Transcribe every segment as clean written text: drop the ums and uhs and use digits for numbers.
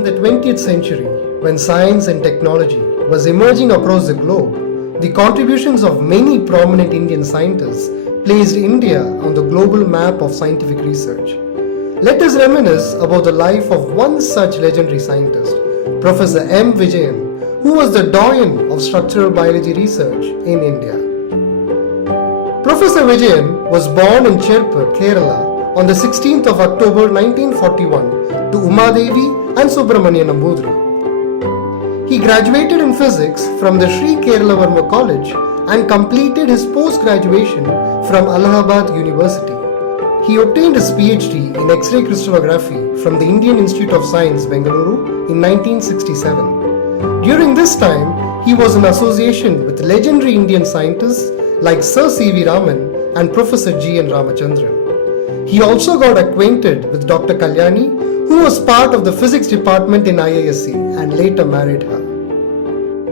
In the 20th century, when science and technology was emerging across the globe, the contributions of many prominent Indian scientists placed India on the global map of scientific research. Let us reminisce about the life of one such legendary scientist, Professor M. Vijayan, who was the doyen of structural biology research in India. Professor Vijayan was born in Cherpur, Kerala on the 16th of October 1941 to Umadevi and Subramanyam Nambudiri. He graduated in physics from the Sri Kerala College and completed his post-graduation from Allahabad University. He obtained his PhD in X-ray crystallography from the Indian Institute of Science, Bengaluru in 1967. During this time, he was in association with legendary Indian scientists like Sir C.V. Raman and Professor G.N. Ramachandran. He also got acquainted with Dr. Kalyani, who was part of the physics department in IISc and later married her.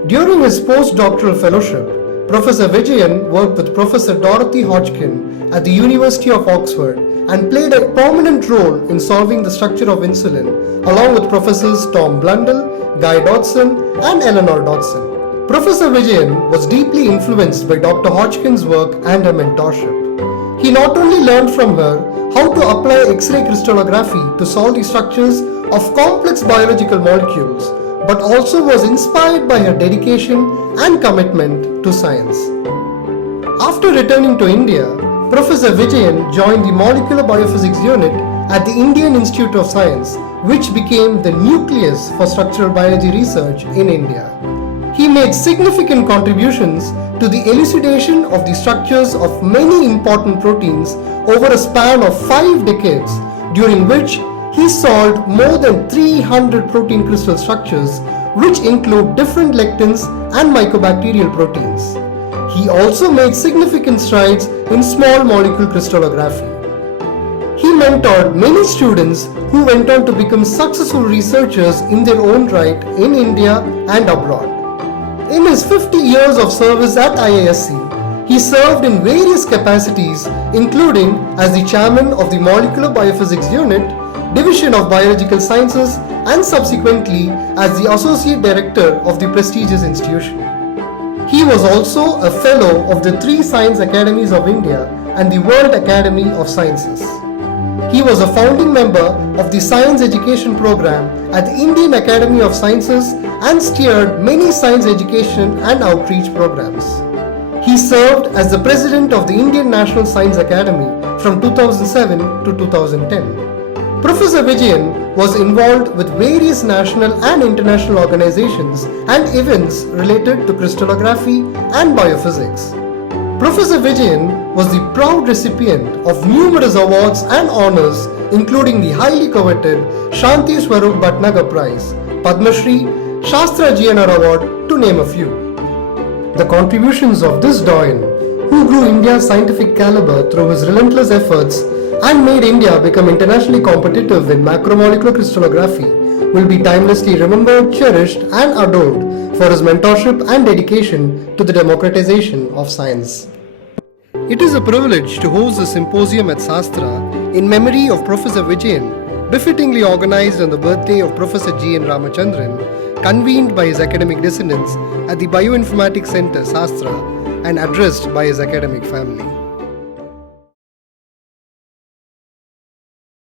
During his postdoctoral fellowship, Professor Vijayan worked with Professor Dorothy Hodgkin at the University of Oxford and played a prominent role in solving the structure of insulin along with Professors Tom Blundell, Guy Dodson and Eleanor Dodson. Professor Vijayan was deeply influenced by Dr. Hodgkin's work and her mentorship. He not only learned from her how to apply X-ray crystallography to solve the structures of complex biological molecules, but also was inspired by her dedication and commitment to science. After returning to India, Professor Vijayan joined the Molecular Biophysics Unit at the Indian Institute of Science, which became the nucleus for structural biology research in India. He made significant contributions to the elucidation of the structures of many important proteins over a span of 5 decades, during which he solved more than 300 protein crystal structures, which include different lectins and mycobacterial proteins. He also made significant strides in small molecule crystallography. He mentored many students who went on to become successful researchers in their own right in India and abroad. In his 50 years of service at IISc, he served in various capacities, including as the chairman of the Molecular Biophysics Unit, Division of Biological Sciences, and subsequently as the Associate Director of the prestigious institution. He was also a Fellow of the 3 Science Academies of India and the World Academy of Sciences. He was a founding member of the Science Education Program at the Indian Academy of Sciences and steered many science education and outreach programs. He served as the President of the Indian National Science Academy from 2007 to 2010. Professor Vijayan was involved with various national and international organizations and events related to crystallography and biophysics. Professor Vijayan was the proud recipient of numerous awards and honors, including the highly coveted Shanti Swarup Bhatnagar Prize, Padma Shri, SASTRA GNR Award, to name a few. The contributions of this doyen, who grew India's scientific caliber through his relentless efforts and made India become internationally competitive in macromolecular crystallography, will be timelessly remembered, cherished and adored for his mentorship and dedication to the democratization of science. It is a privilege to host a symposium at SASTRA in memory of Professor Vijayan, befittingly organized on the birthday of Professor G.N. Ramachandran, convened by his academic descendants at the Bioinformatics Center, SASTRA, and addressed by his academic family.